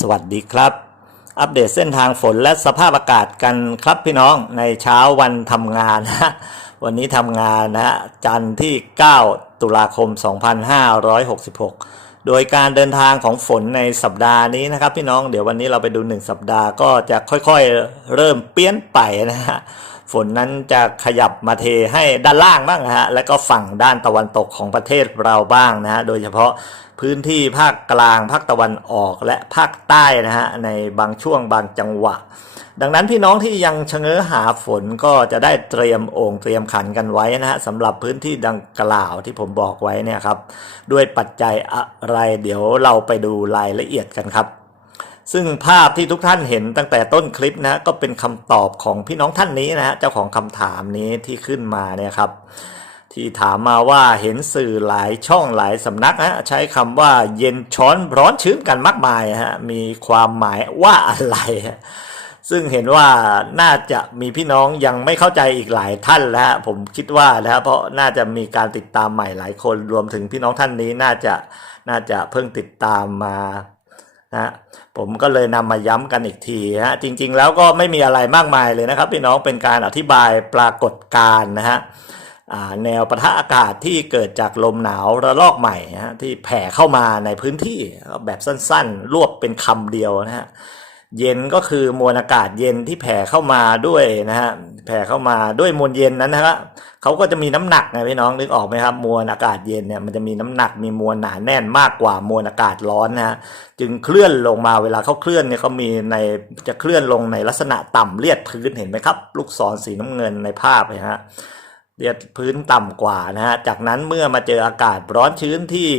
สวัสดีครับ อัปเดตเส้นทางฝนและสภาพอากาศกันครับพี่น้องในเช้าวันทำงานนะวันนี้ทำงานนะจันทร์ที่ 9 ตุลาคม 2566 โดยการเดินทางของฝนในสัปดาห์นี้นะครับ พี่น้องเดี๋ยววันนี้เราไปดู 1 สัปดาห์ก็จะค่อยๆ เริ่มเปลี่ยนไปนะฮะ ฝนนั้นจะขยับมาเทให้ด้านล่างบ้างฮะและก็ฝั่งด้านตะวันตกของประเทศเราบ้างนะฮะโดยเฉพาะพื้นที่ภาคกลางภาคตะวันออกและภาคใต้นะฮะในบางช่วงบางจังหวะ ดังนั้นพี่น้องที่ยังชะเง้อหาฝนก็จะได้เตรียมโอ่งเตรียมขันกันไว้นะฮะสำหรับพื้นที่ดังกล่าวที่ผมบอกไว้เนี่ยครับ ด้วยปัจจัยอะไรเดี๋ยวเราไปดูรายละเอียดกันครับ ซึ่งภาพที่ทุกท่านเห็นตั้งแต่ต้นคลิปนะก็เป็นคำตอบของพี่น้องท่านนี้นะฮะเจ้าของคำถามนี้ที่ขึ้นมาเนี่ยครับ ที่ถามมาว่าเห็นสื่อหลายช่องหลายสำนักนะใช้คำว่าเย็นช้อนร้อนชื้นกันมากมายฮะมีความหมายว่าอะไรซึ่งเห็นว่าน่าจะมีพี่น้องยังไม่เข้าใจอีกหลายท่านแล้วผมคิดว่านะฮะเพราะน่าจะมีการติดตามใหม่หลายคนรวมถึงพี่น้องท่านนี้น่าจะน่าจะเพิ่งติดตามมา นะผมก็เลยนำมาย้ำกันอีกทีฮะจริงๆแล้วก็ไม่มีอะไรมากมายเลยนะครับพี่น้องเป็นการอธิบายปรากฏการณ์นะฮะแนวปะทะอากาศที่เกิดจากลมหนาวระลอกใหม่ฮะที่แผ่เข้ามาในพื้นที่แบบสั้นๆ รวบเป็นคำเดียวนะฮะเย็นก็คือมวลอากาศเย็นที่แผ่เข้ามาด้วยนะฮะ แผ่เข้ามาด้วยมวลเย็นนั้นนะครับเขาก็จะมีน้ำหนักไงพี่น้องนึกออกไหมครับ มวลอากาศเย็นเนี่ยมันจะมีน้ำหนักมีมวลหนาแน่นมากกว่ามวลอากาศร้อนนะฮะจึงเคลื่อนลงมาเวลาเขาเคลื่อนเนี่ยเขามีในจะเคลื่อนลงในลักษณะต่ำเลียดพื้นเห็นไหมครับ ลูกศรสีน้ำเงินในภาพเลยฮะ เรียดพื้นต่ำกว่านะฮะ จากนั้นเมื่อมาเจออากาศร้อนชื้นที่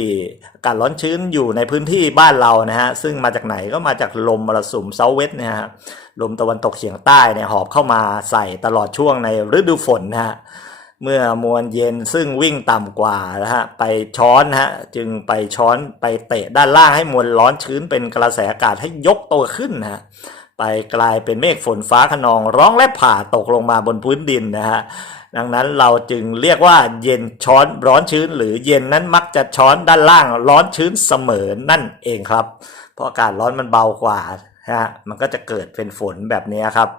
อากาศร้อนชื้นอยู่ในพื้นที่บ้านเรานะฮะ ซึ่งมาจากไหนก็มาจากลมมรสุมเซาเวสนี่ยฮะ ลมตะวันตกเฉียงใต้เนี่ยหอบเข้ามาใส่ตลอดช่วงในฤดูฝนนะฮะ เมื่อมวลเย็นซึ่งวิ่งต่ำกว่านะฮะ ไปช้อนฮะ จึงไปช้อนไปเตะด้านล่างให้มวลร้อนชื้นเป็นกระแสอากาศให้ยกตัวขึ้นนะฮะ ไปกลายเป็นเมฆฝนฟ้าขนองร้องและผ่าตกลงมาบนพื้นดินนะฮะดังนั้นเราจึงเรียกว่าเย็นช้อนร้อนชื้น หรือเย็นนั้นมักจะช้อนด้านล่างร้อนชื้นเสมอนั่นเองครับ เพราะอากาศร้อนมันเบากว่าฮะมันก็จะเกิดเป็นฝนแบบนี้ครับ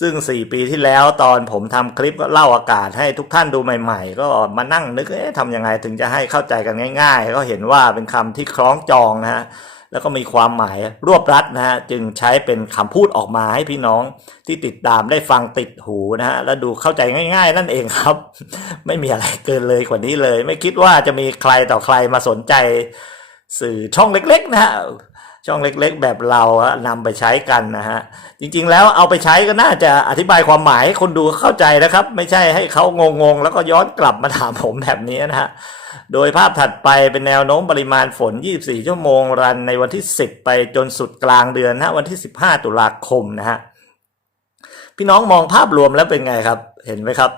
ซึ่ง 4 ปีที่แล้วตอนผมทำคลิปก็เล่าอากาศให้ทุกท่านดูใหม่ ๆ ก็มานั่งนึกเอ๊ะทำยังไงถึงจะให้เข้าใจกันง่าย ๆ ก็เห็นว่าเป็นคำที่คล้องจองนะฮะแล้วก็มีความหมายรวบรัดนะฮะจึงใช้เป็นคำพูดออกมาให้พี่น้องที่ติดตามได้ฟังติดหูนะฮะแล้วดูเข้าใจง่าย ๆ นั่นเองครับ ไม่มีอะไรเกินเลยกว่านี้เลย ไม่คิดว่าจะมีใครต่อใครมาสนใจสื่อช่องเล็ก ๆ นะฮะ ช่องเล็กๆ แบบเราอะนำไปใช้กันนะฮะ จริงๆแล้วเอาไปใช้ก็น่าจะอธิบายความหมายให้คนดูเข้าใจนะครับ ไม่ใช่ให้เขางงๆ แล้วก็ย้อนกลับมาถามผมแบบนี้นะฮะ โดยภาพถัดไปเป็นแนวโน้มปริมาณฝน 24 ชั่วโมงรันในวันที่ 10 ไปจนสุดกลางเดือนนะวันที่ 15 ตุลาคมนะฮะ พี่น้องมองภาพรวมแล้วเป็นไงครับ เห็นไหมครับ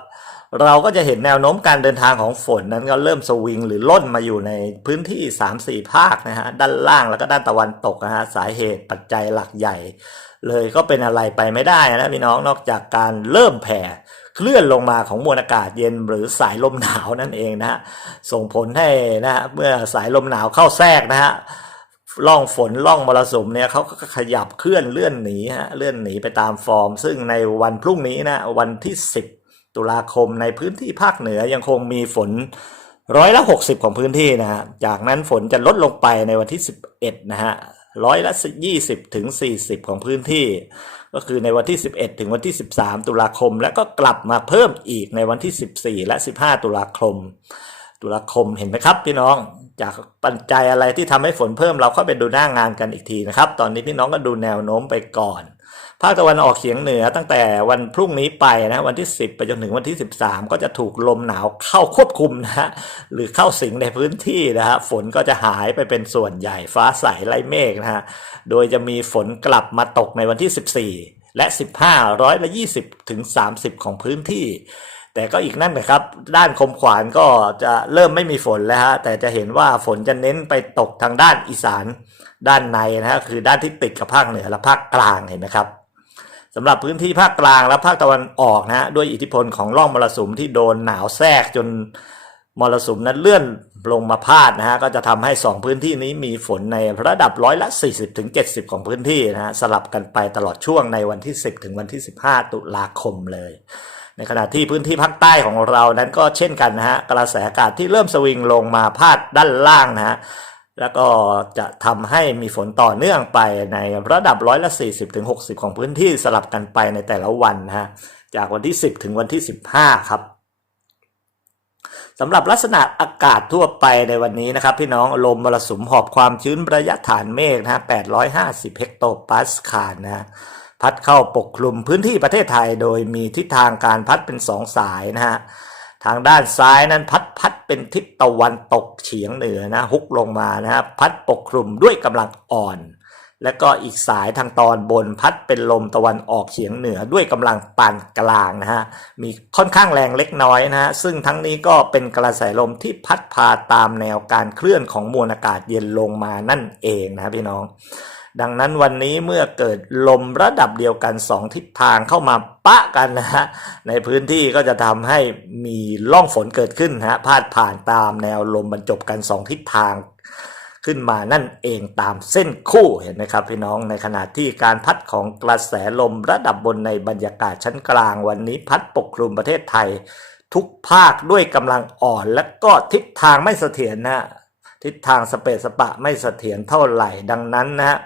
เราก็จะเห็นแนวโน้มการเดินทางของฝนนั้นก็เริ่มสวิงหรือล่นมาอยู่ในพื้นที่ 3-4 ภาคนะฮะด้านล่างแล้วก็ด้านตะวันตกนะฮะสาเหตุปัจจัยหลักใหญ่ เลยก็เป็นอะไรไปไม่ได้นะพี่น้องนอกจากการเริ่มแผ่เคลื่อนลงมาของมวลอากาศเย็นหรือสายลมหนาวนั่นเองนะฮะส่งผลให้นะฮะเมื่อสายลมหนาวเข้าแทรกนะฮะล่องฝนล่องมรสุมเนี่ยเขาก็ขยับเคลื่อนเลื่อนหนีฮะเลื่อนหนีไปตามฟอร์ม ซึ่งในวันพรุ่งนี้นะวันที่ 10 ตุลาคมในพื้นที่ภาคเหนือยังคงมีฝนร้อยละ 60 ของพื้นที่นะฮะ จากนั้นฝนจะลดลงไปในวันที่ 11 นะฮะร้อยละ 20 ถึง 40 ของพื้นที่ ก็คือในวันที่ 11 ถึงวันที่ 13 ตุลาคม และก็กลับมาเพิ่มอีกในวันที่ 14 และ 15 ตุลาคม ตุลาคมเห็นไหมครับพี่น้อง จากปัจจัยอะไรที่ทำให้ฝนเพิ่มเราเข้าไปดูหน้างานกันอีกทีนะครับ ตอนนี้พี่น้องก็ดูแนวโน้มไปก่อน ภาคตะวันออกเฉียงเหนือตั้งแต่วันพรุ่งนี้ไปนะวันที่ 10 ไปจนถึงวันที่ 13 ก็จะถูกลมหนาวเข้าควบคุมนะฮะหรือเข้าสิงในพื้นที่นะฮะฝนก็จะหายไปเป็นส่วนใหญ่ฟ้าใสไร้เมฆนะฮะโดยจะมีฝนกลับมาตกในวันที่ 14 และ 15 ร้อยละ 20 ถึง 30 ของพื้นที่ แต่ก็อีกนั่นนะครับ ด้านคมขวานก็จะเริ่มไม่มีฝนแล้วฮะแต่จะเห็นว่าฝนจะเน้นไปตกทางด้านอีสานด้านในนะฮะคือด้านที่ติดกับภาคเหนือและภาคกลางเห็นไหมครับสำหรับพื้นที่ภาคกลางและภาคตะวันออกนะฮะด้วยอิทธิพลของร่องมรสุมที่โดนหนาวแทรกจนมรสุมนั้นเลื่อนลงมาพาดนะฮะก็จะทำให้ 2 พื้นที่นี้มีฝนในระดับร้อยละ 40ถึง70 ของพื้นที่นะฮะสลับกันไปตลอดช่วงในวันที่ 10 ถึงวันที่ 15 ตุลาคมเลย ในขณะที่พื้นที่ภาคใต้ของเรานั้นก็เช่นกันนะฮะกระแสอากาศที่เริ่มสวิงลงมาพาดด้านล่างนะฮะแล้วก็จะทำให้มีฝนต่อเนื่องไปในระดับร้อยละ40ถึง60ของพื้นที่สลับกันไปในแต่ละวันนะฮะจากวันที่ 10 ถึงวันที่ 15 ครับสำหรับลักษณะอากาศทั่วไปในวันนี้นะครับ พี่น้องลมมรสุมหอบความชื้นระยะฐานเมฆนะฮะ850 เฮกโตปาสคาลนะฮะ พัดเข้าปกคลุมพื้นที่ประเทศไทย โดยมีทิศทางการพัดเป็นสองสายนะฮะทางด้านซ้ายนั้นพัดพัดเป็นทิศตะวันตกเฉียงเหนือนะฮุกลงมานะฮะพัดปกคลุมด้วยกำลังอ่อน และก็อีกสายทางตอนบนพัดเป็นลมตะวันออกเฉียงเหนือด้วยกำลังปานกลางนะฮะมีค่อนข้างแรงเล็กน้อยนะฮะซึ่งทั้งนี้ก็เป็นกระแสลมที่พัดพาตามแนวการเคลื่อนของมวลอากาศเย็นลงมานั่นเองนะพี่น้อง ดังนั้นวันนี้เมื่อเกิดลมระดับเดียวกันสองทิศทางเข้ามาปะกันนะฮะในพื้นที่ก็จะทำให้มีร่องฝนเกิดขึ้นฮะพาดผ่านตามแนวลมบรรจบกันสองทิศทางขึ้นมานั่นเองตามเส้นคู่เห็นไหมครับพี่น้องในขณะที่การพัดของกระแสลมระดับบนในบรรยากาศชั้นกลางวันนี้พัดปกคลุมประเทศไทย ทุกภาคด้วยกำลังอ่อนและก็ทิศทางไม่เสถียรนะ ทิศทางสเปซสปะไม่เสถียรเท่าไหร่ดังนั้นนะฮะ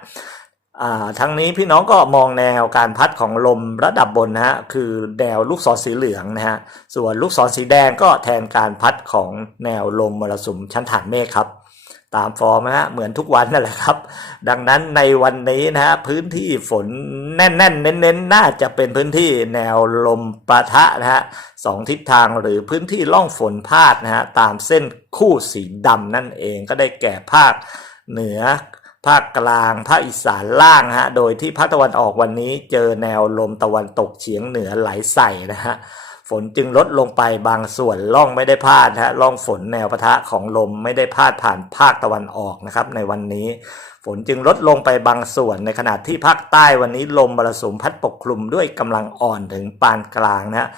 อ่าทั้งนี้พี่น้องก็มองแนวการพัดของลมระดับบนนะฮะคือแนวลูกศรสีเหลืองนะฮะส่วนลูกศรสีแดงก็แทนการพัดของแนวลมมรสุมชั้นฐานเมฆครับ ตามฟอร์มนะฮะเหมือนทุกวันนั่นแหละครับ ดังนั้นในวันนี้นะฮะพื้นที่ฝนแน่นๆเน้นๆน่าจะเป็นพื้นที่แนวลมปะทะนะฮะสองทิศทางหรือพื้นที่ล่องฝนพาดนะฮะตามเส้นคู่สีดำนั่นเองก็ได้แก่ภาคเหนือภาคกลางภาคอีสานล่างฮะโดยที่ภาคตะวันออกวันนี้เจอแนวลมตะวันตกเฉียงเหนือไหลใส่นะฮะ ฝนจึงลดลงไปบางส่วนล่องไม่ได้พาดนะฮะล่องฝนแนวปะทะของลมไม่ได้พาดผ่านภาคตะวันออกนะครับในวันนี้ ฝนจึงลดลงไปบางส่วนในขณะที่ภาคใต้วันนี้ลมมรสุมพัดปกคลุมด้วยกำลังอ่อนถึงปานกลางนะฮะ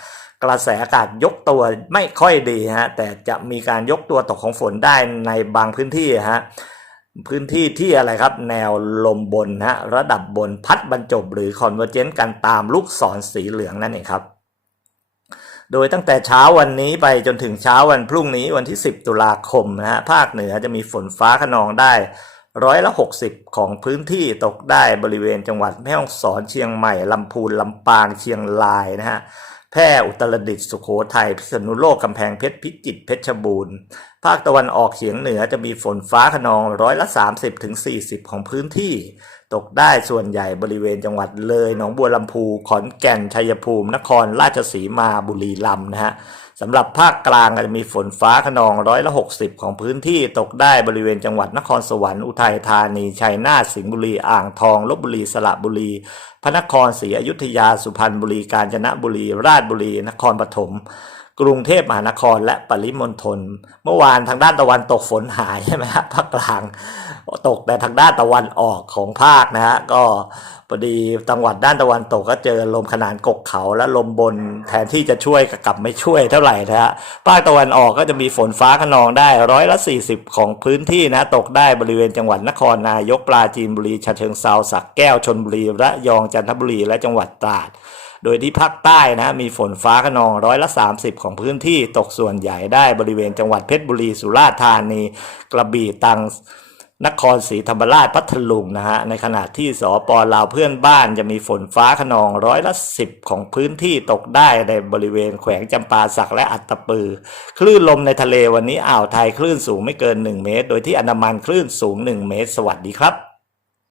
กระแสอากาศยกตัวไม่ค่อยดีฮะแต่จะมีการยกตัวตกของฝนได้ในบางพื้นที่ฮะพื้นที่ที่อะไรครับ แนวลมบนนะฮะระดับบนพัดบรรจบหรือคอนเวอร์เจนต์กันตามลูกศรสีเหลืองนั่นเองครับ โดยตั้งแต่เช้าวันนี้ไปจนถึงเช้าวันพรุ่งนี้วันที่ 10 ตุลาคมนะฮะภาคเหนือจะมีฝนฟ้าขนองได้ร้อยละ 60 ของพื้นที่ตกได้บริเวณจังหวัดแม่ฮ่องสอนเชียงใหม่ลำพูนลำปางเชียงรายนะฮะแพร่อุตรดิตถ์สุโขทัยพิษณุโลกกำแพงเพชรพิจิตรเพชรบูรณ์ ภาคตะวันออกเฉียงเหนือจะมีฝนฟ้าขนองร้อยละ 30ถึง40 ของพื้นที่ ตกได้ส่วนใหญ่บริเวณจังหวัดเลย หนองบัวลำพู ขอนแก่น ชัยภูมิ นครราชสีมา บุรีรัมย์นะฮะสำหรับภาคกลางจะมีฝนฟ้าขนองร้อยละ 60 ของพื้นที่ตกได้บริเวณจังหวัดนครสวรรค์อุทัยธานีชัยนาทสิงห์บุรีอ่างทองลบบุรีสระบุรี พระนครศรีอยุธยาสุพรรณบุรีกาญจนบุรี ราชบุรี นครปฐม กรุงเทพมหานครและปริมณฑลเมื่อวานทางด้านตะวันตกฝนหายใช่ไหมฮะภาคกลางตกแต่ทางด้านตะวันออกของภาคนะฮะก็พอดีจังหวัดด้านตะวันตกก็เจอลมขนานกกเขาและลมบนแทนที่จะช่วยก็กลับไม่ช่วยเท่าไหร่นะฮะภาคตะวันออกก็จะมีฝนฟ้าขนองได้ร้อยละ 40 ของพื้นที่นะตกได้บริเวณจังหวัดนครนายกปราจีนบุรีฉะเชิงเซาสักแก้วชนบุรีระยองจันทบุรีและจังหวัดตราด โดยที่ภาคใต้นะมีฝนฟ้าขนองร้อยละ 30 ของพื้นที่ตกส่วนใหญ่ได้บริเวณจังหวัดเพชรบุรีสุราษฎร์ธานี กระบี่ตรังนครศรีธรรมราชพัทลุงนะฮะในขณะที่สปลาวเพื่อนบ้านจะมีฝนฟ้าขนองร้อยละ10ของพื้นที่ตกได้ในบริเวณแขวงจำปาสักและอัตตปือ คลื่นลมในทะเลวันนี้อ่าวไทยคลื่นสูงไม่เกิน 1 เมตร โดยที่อันดามันคลื่นสูง 1 เมตร สวัสดีครับ